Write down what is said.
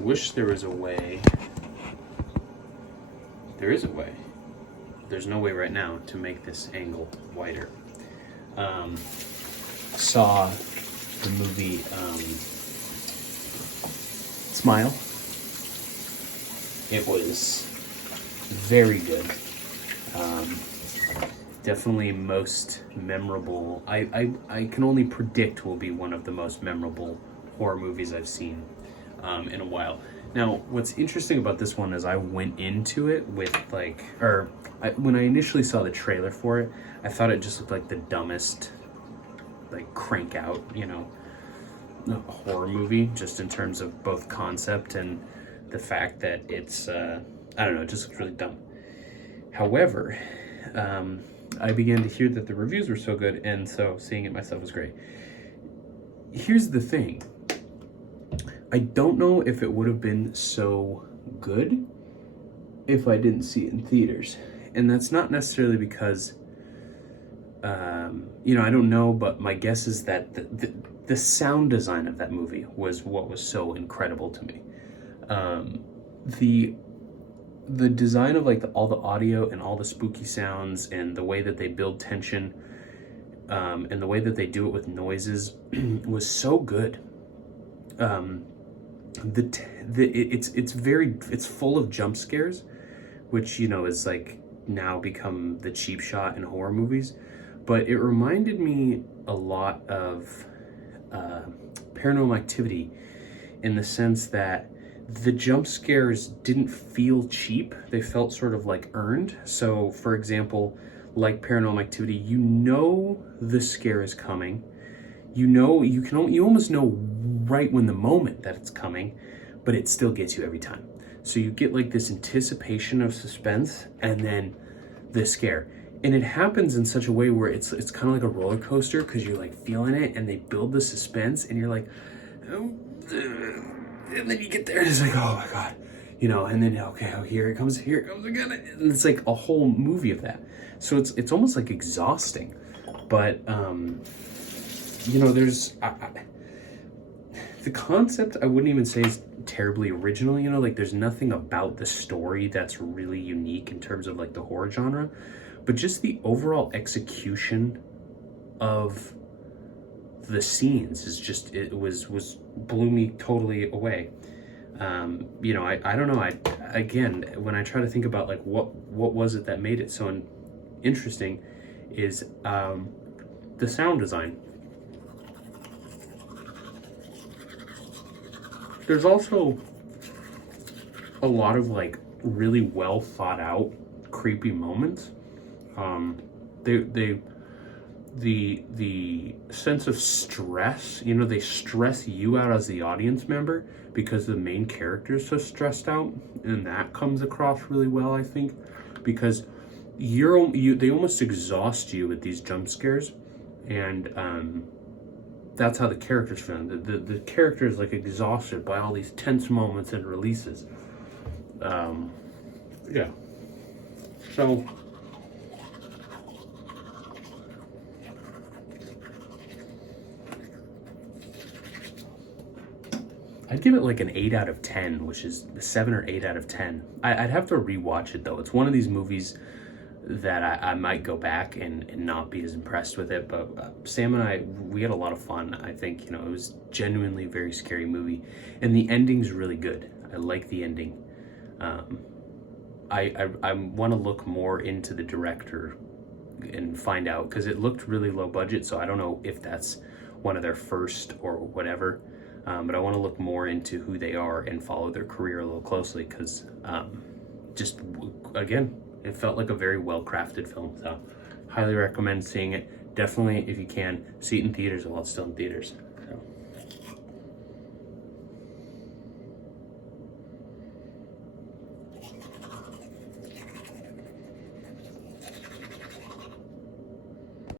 wish there was a way. There is a way. There's no way right now to make this angle wider. Saw the movie Smile. It was very good. Definitely most memorable. I can only predict will be one of the most memorable horror movies I've seen in a while. Now, what's interesting about this one is I went into it with when I initially saw the trailer for it, I thought it just looked like the dumbest, like crank out, horror movie, just in terms of both concept and the fact that it's, I don't know, it just looks really dumb. However, I began to hear that the reviews were so good, and so seeing it myself was great. Here's the thing. I don't know if it would have been so good if I didn't see it in theaters. And that's not necessarily because, I don't know, but my guess is that the sound design of that movie was what was so incredible to me. The design of all the audio and all the spooky sounds and the way that they build tension and the way that they do it with noises was so good. It's full of jump scares, which is now become the cheap shot in horror movies, but it reminded me a lot of Paranormal Activity in the sense that the jump scares didn't feel cheap. They felt sort of earned. So for example, like Paranormal Activity, the scare is coming. You almost know right when the moment that it's coming, but it still gets you every time. So you get this anticipation of suspense and then the scare. And it happens in such a way where it's kind of like a roller coaster, because you're feeling it and they build the suspense and you're like, oh, and then you get there and it's oh my God, and then, okay, here it comes again. And it's a whole movie of that. So it's almost exhausting, but there's the concept I wouldn't even say is terribly original. There's nothing about the story that's really unique in terms of the horror genre, but just the overall execution of the scenes is just, it was blew me totally away. I don't know. Again, when I try to think about what was it that made it so interesting is the sound design. There's also a lot of really well thought out creepy moments. The sense of stress, they stress you out as the audience member because the main character is so stressed out, and that comes across really well, I think, because they almost exhaust you with these jump scares, and that's how the character's feeling. The character is exhausted by all these tense moments and releases. Yeah. So I'd give it an 8 out of 10, which is 7 or 8 out of 10. I'd have to rewatch it though. It's one of these movies that I might go back and not be as impressed with it, but Sam and I, we had a lot of fun. I think, it was genuinely a very scary movie, and the ending's really good. I like the ending. I want to look more into the director and find out, because it looked really low budget, so I don't know if that's one of their first or whatever, but I want to look more into who they are and follow their career a little closely, because just, again, it felt like a very well-crafted film. So highly recommend seeing it. Definitely, if you can, see it in theaters while it's still in theaters. So.